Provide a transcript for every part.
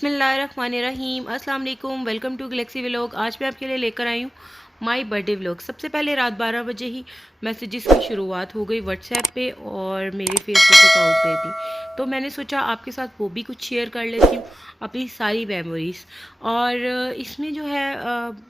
बिस्मिल्लाहिर्रहमानिर्रहीम। अस्सलाम वालेकुम। Welcome to Galaxy vlog. आज मैं आपके लिए लेकर आई हूँ माई बर्थडे व्लॉग। सबसे पहले रात 12 बजे ही मैसेजेस की शुरुआत हो गई व्हाट्सएप पे और मेरे फेसबुक अकाउंट पे भी। तो मैंने सोचा आपके साथ वो भी कुछ शेयर कर लेती हूँ, अपनी सारी मेमोरीज़। और इसमें जो है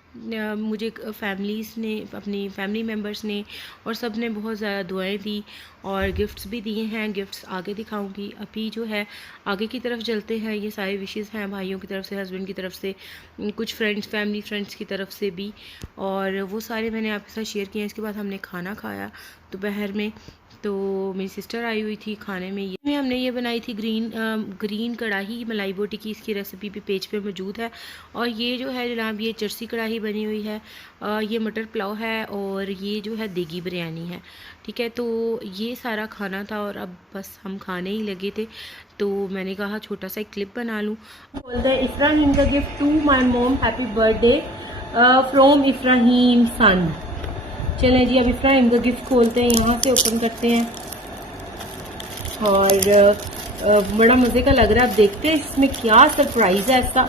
मुझे फैमिलीज़ ने, अपनी फैमिली मेम्बर्स ने और सब ने बहुत ज़्यादा दुआएं दी और गिफ्ट्स भी दिए हैं। गिफ्ट्स आगे दिखाऊंगी। अभी जो है आगे की तरफ चलते हैं। ये सारे विशेज़ हैं भाइयों की तरफ से, हस्बैंड की तरफ से, कुछ फ्रेंड्स, फैमिली फ्रेंड्स की तरफ से भी, और वो सारे मैंने आपके साथ शेयर किए हैं। इसके बाद हमने खाना खाया दोपहर में। तो मेरी सिस्टर आई हुई थी खाने में। ये हमने ये बनाई थी ग्रीन कढ़ाई मलाई बोटी की। इसकी रेसिपी भी पेज पे मौजूद है। और ये जो है जनाब, ये चरसी कढ़ाई बनी हुई है। ये मटर पुलाव है और ये जो है देगी बिरयानी है। ठीक है, तो ये सारा खाना था और अब बस हम खाने ही लगे थे। तो मैंने कहा छोटा सा एक क्लिप बना लूँ। इफ्राहीम का गिफ्ट टू माई मोम, हैप्पी बर्थडे फ्रॉम इफ्राहीम सन। चलें जी, अब इफ्राहीम का गिफ्ट खोलते हैं, यहाँ से ओपन करते हैं। और बड़ा मज़े का लग रहा है। अब देखते हैं इसमें क्या सरप्राइज़ है ऐसा।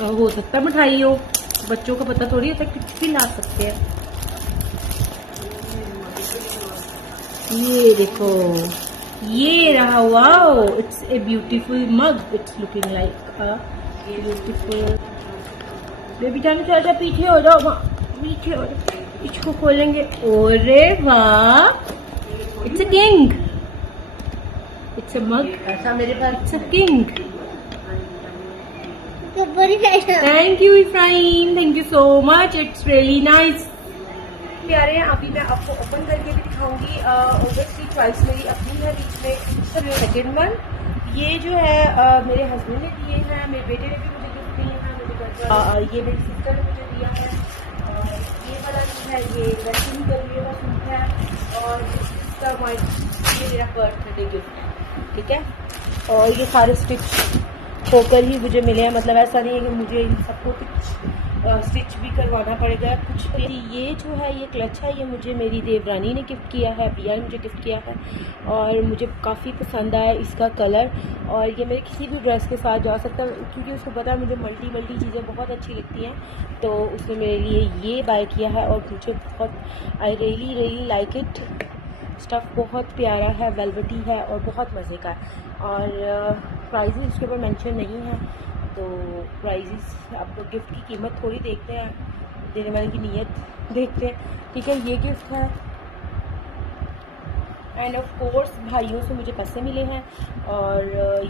हो सकता है मिठाई हो, बच्चों को पता थोड़ी होता, कुछ भी ला सकते हैं। ये देखो, ये रहा। Wow, it's a beautiful mug. It's looking like a beautiful. Baby जान थोड़ा पीछे हो जाओ, पीछे हो जाओ। इसको खोलेंगे। ओरे वाह, it's a king. It's a mug. ऐसा मेरे पास it's a king. Thank you Ifrahim, thank you so much. It's really nice. प्यारे हैं। अभी मैं आपको ओपन करके भी दिखाऊंगी। ऑब्वियसली चॉइस मेरी अपनी है, बीच में सेकेंड वन। ये जो है मेरे हस्बैंड ने दिए हैं, मेरे बेटे ने भी मुझे गिफ्ट दिए हैं। ये मेरी सिस्टर ने मुझे दिया है। और ये वाला जो है ये वेस्टर्न गर्मियों का सूट है। और ये मेरा बर्थडे गिफ्ट है। ठीक है, और ये सारे स्टिच होकर ही मुझे मिले हैं। मतलब ऐसा नहीं है कि मुझे इन सबको कुछ स्टिच भी करवाना पड़ेगा कुछ। ये जो है ये क्लच है, ये मुझे मेरी देवरानी ने गिफ्ट किया है, पिया ने मुझे गिफ्ट किया है। और मुझे काफ़ी पसंद आया इसका कलर। और ये मेरे किसी भी ड्रेस के साथ जा सकता है, क्योंकि उसको पता है मुझे मल्टी चीज़ें बहुत अच्छी लगती हैं। तो उसने मेरे लिए ये बाय किया है और मुझे बहुत, I really like it. Stuff बहुत प्यारा है, वेलवेटी है और बहुत मज़े का है। और प्राइजेस इसके ऊपर मेंशन नहीं है। तो प्राइजेस, आपको गिफ्ट की कीमत थोड़ी देखते हैं, देने वाले की नीयत देखते हैं। ठीक है, ये गिफ्ट है। एंड ऑफ कोर्स भाइयों से मुझे पैसे मिले हैं और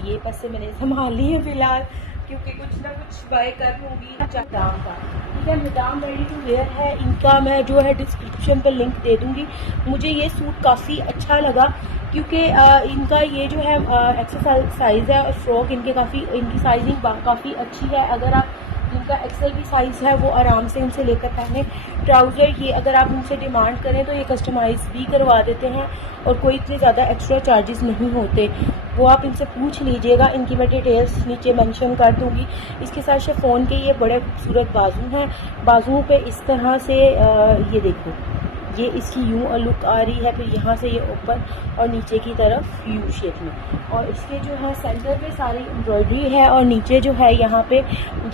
ये पैसे मैंने संभाल लिए हैं फ़िलहाल, क्योंकि कुछ ना कुछ बाय कर लूँगी दाम का। ठीक है, मैदाम रेडी टू वेयर है। इनका मैं जो है डिस्क्रिप्शन पर लिंक दे दूँगी। मुझे ये सूट काफ़ी अच्छा लगा, क्योंकि इनका ये जो है एक्सेल साइज़ है और फ्रॉक इनकी साइजिंग काफ़ी अच्छी है। अगर आप, जिनका एक्सेल भी साइज़ है वो आराम से इनसे लेकर पहने। ट्राउज़र ये अगर आप उनसे डिमांड करें तो ये कस्टमाइज़ भी करवा देते हैं और कोई इतने ज़्यादा एक्स्ट्रा चार्जेस नहीं होते। वो आप इनसे पूछ लीजिएगा। इनकी मैं डिटेल्स नीचे मेंशन कर दूँगी। इसके साथ शिफॉन के ये बड़े खूबसूरत बाजू हैं। बाजुओं पे इस तरह से ये देखो, ये इसकी यूँ लुक आ रही है। फिर यहाँ से ये ऊपर और नीचे की तरफ यू शेप में। और इसके जो है सेंटर पे सारी एम्ब्रॉयडरी है और नीचे जो है यहाँ पे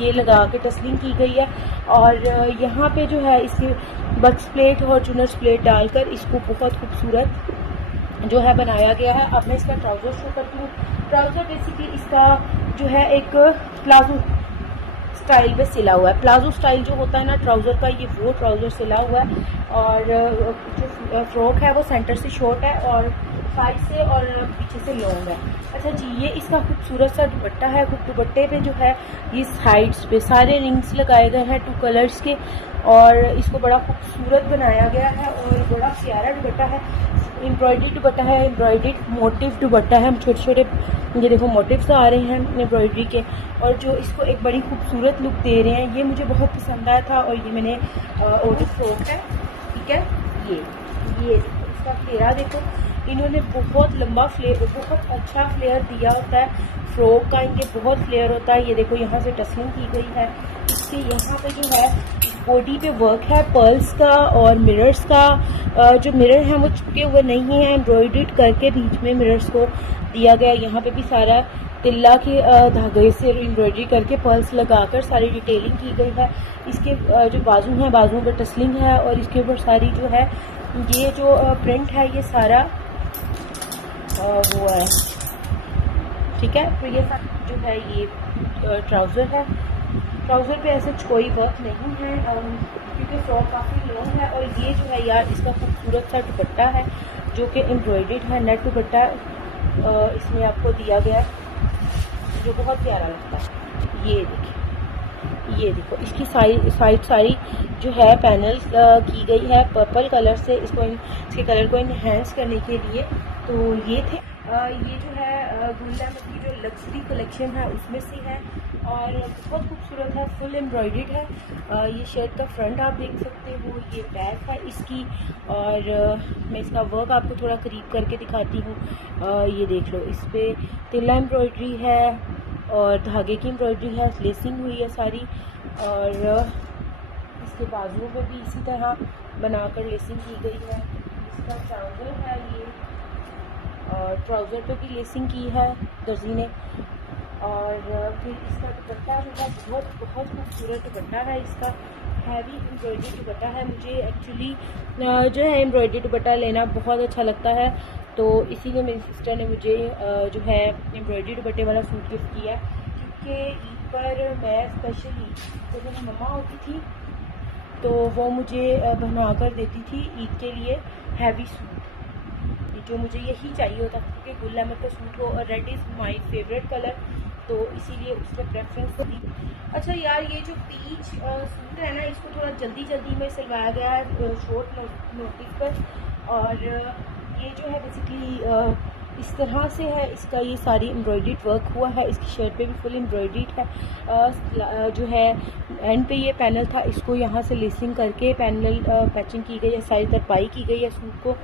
ये लगा के टसलिंग की गई है। और यहाँ पे जो है इसकी बक्स प्लेट और चुनर्स प्लेट डालकर इसको बहुत खूबसूरत जो है बनाया गया है। अब मैं इसका ट्राउज़र शो करती हूँ। ट्राउज़र बेसिकली इसका जो है एक प्लाजो स्टाइल पे सिला हुआ है। प्लाजो स्टाइल जो होता है ना ट्राउज़र का, ये वो ट्राउज़र सिला हुआ है। और जो फ्रॉक है वो सेंटर से शॉर्ट है और साइड से और पीछे से लॉन्ग है। अच्छा जी, ये इसका खूबसूरत सा दुपट्टा है। दुपट्टे पे जो है ये साइड्स पे सारे रिंग्स लगाए गए हैं 2 कलर्स के, और इसको बड़ा खूबसूरत बनाया गया है और बड़ा प्यारा दुपट्टा है। एम्ब्रॉयडरी दुपट्टा है, एम्ब्रॉयडर्ड मोटिव दुपट्टा है। छोटे छोटे ये देखो मोटिव्स आ रहे हैं एम्ब्रॉयडरी के, और जो इसको एक बड़ी खूबसूरत लुक दे रहे हैं। ये मुझे बहुत पसंद आया था। और ये मैंने और जो फ्रॉक है, ठीक है, ये देखो इसका घेरा देखो। इन्होंने बहुत लंबा फ्लेयर, बहुत अच्छा फ्लेयर दिया होता है फ्रॉक का। इनके बहुत फ्लेयर होता है। ये देखो यहाँ से टसलिंग की गई है। इसके यहाँ पे जो है बॉडी पे वर्क है पर्ल्स का और मिरर्स का। जो मिरर हैं वो चिपके हुए नहीं हैं, एम्ब्रॉयडर्ड करके बीच में मिरर्स को दिया गया। यहाँ पे भी सारा तिल्ला के धागे से एम्ब्रॉयडरी करके पर्ल्स लगाकर सारी डिटेलिंग की गई है। इसके जो बाजू हैं, बाजुओं पर टसलिंग है और इसके ऊपर सारी जो है ये जो प्रिंट है ये सारा वो है, ठीक है। तो ये जो है ये ट्राउज़र है। ट्राउज़र पे ऐसे कोई वर्क नहीं है क्योंकि फ्रॉक काफ़ी लॉन्ग है। और ये जो है यार इसका खूबसूरत सा दुपट्टा है जो कि एम्ब्रॉयडर्ड है, नेट दुपट्टा इसमें आपको दिया गया है जो बहुत प्यारा लगता है। ये देखिए, ये देखो इसकी साइड सारी जो है पैनल की गई है पर्पल कलर से, इसके कलर को इन्हेंस करने के लिए। तो ये थे ये जो है गुलदामत की जो लग्जरी कलेक्शन है उसमें से है और बहुत खूबसूरत है, फुल एम्ब्रॉयडर्ड है। ये शर्ट का फ्रंट आप देख सकते हो, ये बैक है इसकी और मैं इसका वर्क आपको थोड़ा करीब करके दिखाती हूँ। ये देख लो, इस पर तिल्ला एम्ब्रॉयडरी है और धागे की एम्ब्रॉयडरी है, लेसिंग हुई है सारी और इसके बाजुओं पे भी इसी तरह बनाकर लेसिंग की गई है। इसका ट्राउज़र है ये और ट्राउज़र पे भी लेसिंग की है दर्जी ने। और फिर इसका दुपट्टा जो है बहुत खूबसूरत दुपट्टा है, इसका हैवी एम्ब्रॉयडरी दुपट्टा है। मुझे एक्चुअली जो है एम्ब्रॉयडरी दुपट्टा लेना बहुत अच्छा लगता है, तो इसीलिए मेरी सिस्टर ने मुझे जो है एम्ब्रॉयडरी दुपट्टे वाला सूट गिफ्ट किया क्योंकि ईद पर मैं स्पेशली जब मेरी मम्मा होती थी तो वो मुझे बना कर देती थी ईद के लिए हैवी सूट, जो मुझे यही चाहिए होता था क्योंकि गुल अहमद का सूट हो और red is my favourite colour, तो इसीलिए उसमें प्रेफरेंस दी। अच्छा यार, ये जो पीच सूट है ना, इसको थोड़ा जल्दी में सिलवाया गया है शॉर्ट नोटिस पर और ये जो है बेसिकली इस तरह से है। इसका ये सारी एम्ब्रॉयडर्ड वर्क हुआ है, इसकी शर्ट पे भी फुल एम्ब्रॉयडर्ड है। जो है एंड पे ये पैनल था, इसको यहाँ से लेसिंग करके पैनल पैचिंग की गई है, सारी तरपाई की गई है सूट को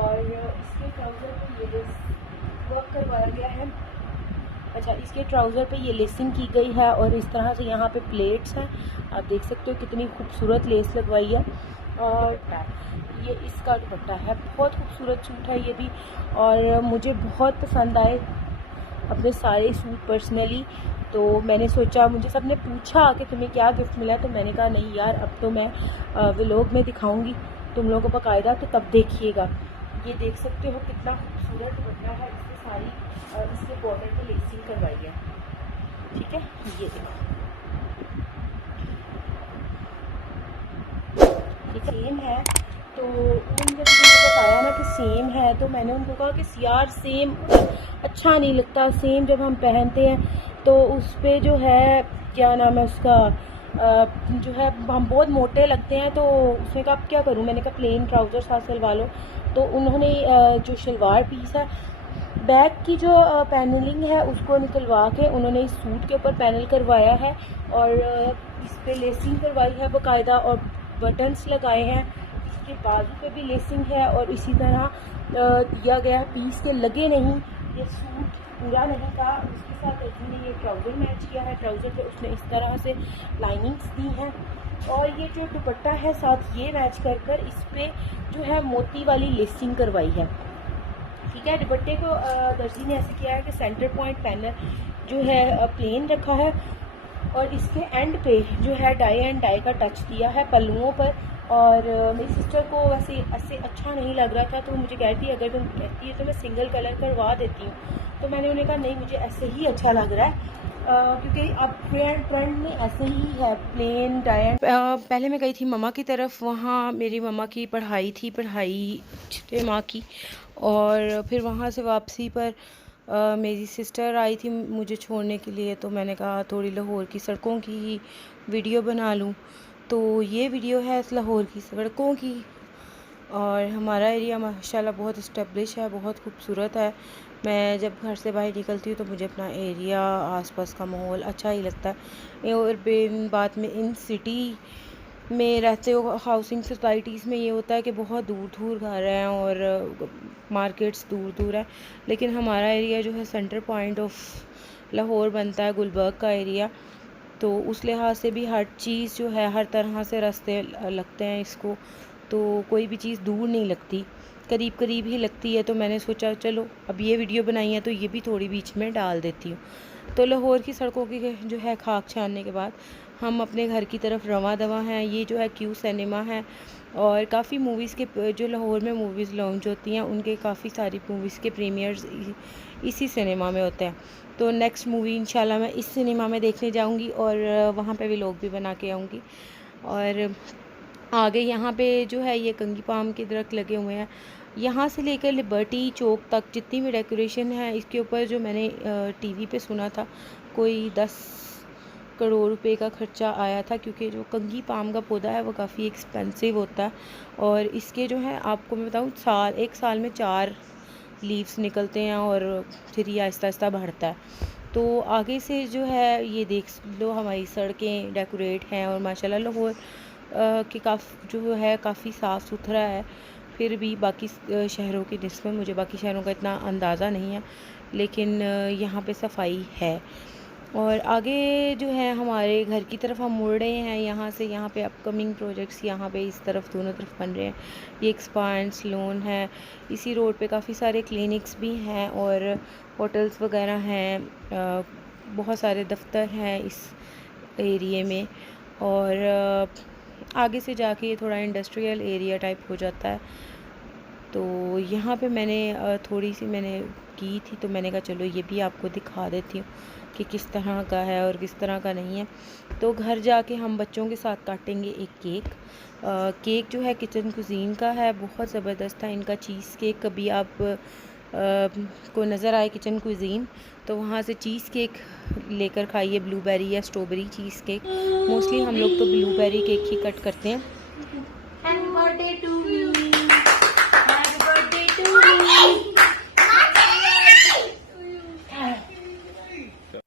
और इसके ट्राउज़र पे ये वर्क करवाया गया है। अच्छा, इसके ट्राउज़र पे ये लेसिंग की गई है और इस तरह से यहाँ पे प्लेट्स हैं, आप देख सकते हो कितनी खूबसूरत लेस लगवाई है। और ये इसका दुपट्टा है, बहुत खूबसूरत सूट है ये भी और मुझे बहुत पसंद आए अपने सारे सूट पर्सनली। तो मैंने सोचा, मुझे सब ने पूछा कि तुम्हें क्या गिफ्ट मिला, तो मैंने कहा नहीं यार अब तो मैं व्लॉग में दिखाऊंगी तुम लोगों को बाकायदा, तो तब देखिएगा। ये देख सकते हो कितना खूबसूरत दुपट्टा है, इसकी सारी इसके बॉर्डर पे लेसिंग करवाई है, ठीक है। ये देखो, ये सेम है। तो उन्होंने जब मुझे बताया ना कि सेम है तो मैंने उनको कहा कि यार सेम अच्छा नहीं लगता, सेम जब हम पहनते हैं तो उस पर जो है क्या नाम है उसका जो है हम बहुत मोटे लगते हैं। तो उसने कहा अब क्या करूँ, मैंने कहा प्लेन ट्राउज़र साथ सिलवा लो। तो उन्होंने जो शलवार पीस है बैक की जो पैनलिंग है उसको निकलवा के उन्होंने इस सूट के ऊपर पैनल करवाया है और इस पर लेसिंग करवाई है बाकायदा और बटन्स लगाए हैं। इसके बाजू पे भी लेसिंग है और इसी तरह दिया गया पीस के लगे नहीं, ये सूट पूरा नहीं था। उसके साथ उसने ये ट्राउज़र मैच किया है, ट्राउज़र पे उसने इस तरह से लाइनिंग्स दी हैं और ये जो दुपट्टा है साथ ये मैच कर इस पर जो है मोती वाली लेसिंग करवाई है, ठीक है। दुपट्टे को दर्जी ने ऐसे किया है कि सेंटर पॉइंट पैनल जो है प्लेन रखा है और इसके एंड पे जो है डाई एंड डाई का टच दिया है पल्लुओं पर। और मेरी सिस्टर को वैसे ऐसे अच्छा नहीं लग रहा था तो मुझे कहती है अगर तुम कहती है तो मैं सिंगल कलर करवा देती हूँ, तो मैंने उन्हें कहा नहीं मुझे ऐसे ही अच्छा लग रहा है क्योंकि अब ट्रेंड में ऐसे ही है प्लेन डाई एंड। पहले मैं गई थी मम्मा की तरफ, वहाँ मेरी मम्मा की पढ़ाई थी, पढ़ाई छठे माँ की, और फिर वहाँ से वापसी पर मेरी सिस्टर आई थी मुझे छोड़ने के लिए, तो मैंने कहा थोड़ी लाहौर की सड़कों की ही वीडियो बना लूँ। तो ये वीडियो है लाहौर की सड़कों की और हमारा एरिया माशाल्लाह बहुत इस्टेब्लिश है, बहुत खूबसूरत है। मैं जब घर से बाहर निकलती हूँ तो मुझे अपना एरिया आसपास का माहौल अच्छा ही लगता है। और बात में इन सिटी में रहते हो हाउसिंग सोसाइटीज़ में ये होता है कि बहुत दूर दूर घर हैं और मार्केट्स दूर दूर हैं, लेकिन हमारा एरिया जो है सेंटर पॉइंट ऑफ लाहौर बनता है, गुलबर्ग का एरिया, तो उस लिहाज से भी हर चीज़ जो है हर तरह से रास्ते लगते हैं इसको, तो कोई भी चीज़ दूर नहीं लगती। करीब करीब ही लगती है, तो मैंने सोचा चलो अब ये वीडियो बनाई है तो ये भी थोड़ी बीच में डाल देती हूँ। तो लाहौर की सड़कों की जो है खाक छानने के बाद हम अपने घर की तरफ रवां दवा हैं। ये जो है क्यू सिनेमा है और काफ़ी मूवीज़ के जो लाहौर में मूवीज़ लॉन्च होती हैं उनके काफ़ी सारी मूवीज़ के प्रीमियर्स इसी सिनेमा में होते हैं। तो नेक्स्ट मूवी इंशाल्लाह मैं इस सिनेमा में देखने जाऊंगी और वहाँ पे व्लॉग भी बना के आऊँगी। और आगे यहाँ पे जो है ये कंगी पाम के दरख्त लगे हुए हैं। यहाँ से लेकर लिबर्टी चौक तक जितनी भी डेकोरेशन है इसके ऊपर जो मैंने टीवी पे सुना था कोई 10 करोड़ रुपए का खर्चा आया था, क्योंकि जो कंगी पाम का पौधा है वो काफ़ी एक्सपेंसिव होता है और इसके जो है आपको मैं बताऊँ एक साल में 4 लीव्स निकलते हैं और फिर ये आहिस्ता आहिस्ता बढ़ता है। तो आगे से जो है ये देख लो हमारी सड़कें डेकोरेट हैं और माशाल्लाह लाहौर कि जो है काफ़ी साफ़ सुथरा है। फिर भी बाकी शहरों की निस्बत मुझे बाकी शहरों का इतना अंदाज़ा नहीं है, लेकिन यहाँ पे सफाई है। और आगे जो है हमारे घर की तरफ हम मुड़ रहे हैं। यहाँ से यहाँ पे अपकमिंग प्रोजेक्ट्स यहाँ पे इस तरफ दोनों तरफ बन रहे हैं। ये एक्सपांड सैलून है, इसी रोड पे काफ़ी सारे क्लिनिक्स भी हैं और होटल्स वगैरह हैं, बहुत सारे दफ्तर हैं इस एरिए में। और आगे से जाके ये थोड़ा इंडस्ट्रियल एरिया टाइप हो जाता है। तो यहाँ पे मैंने थोड़ी सी मैंने की थी, तो मैंने कहा चलो ये भी आपको दिखा देती हूँ कि किस तरह का है और किस तरह का नहीं है। तो घर जाके हम बच्चों के साथ काटेंगे एक केक। केक जो है किचन कुजीन का है, बहुत ज़बरदस्त था इनका चीज़ केक। कभी आप को नज़र आए किचन कुजीन तो वहाँ से चीज़ केक लेकर खाइए, ब्लूबेरी या स्ट्रॉबेरी चीज़ केक। मोस्टली हम लोग तो ब्लूबेरी केक ही कट करते हैं। Happy birthday to you, happy birthday to you.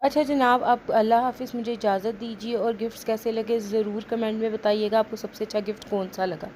अच्छा जनाब, आप अल्लाह हाफिज़, मुझे इजाज़त दीजिए और गिफ्ट्स कैसे लगे ज़रूर कमेंट में बताइएगा। आपको सबसे अच्छा गिफ्ट कौन सा लगा।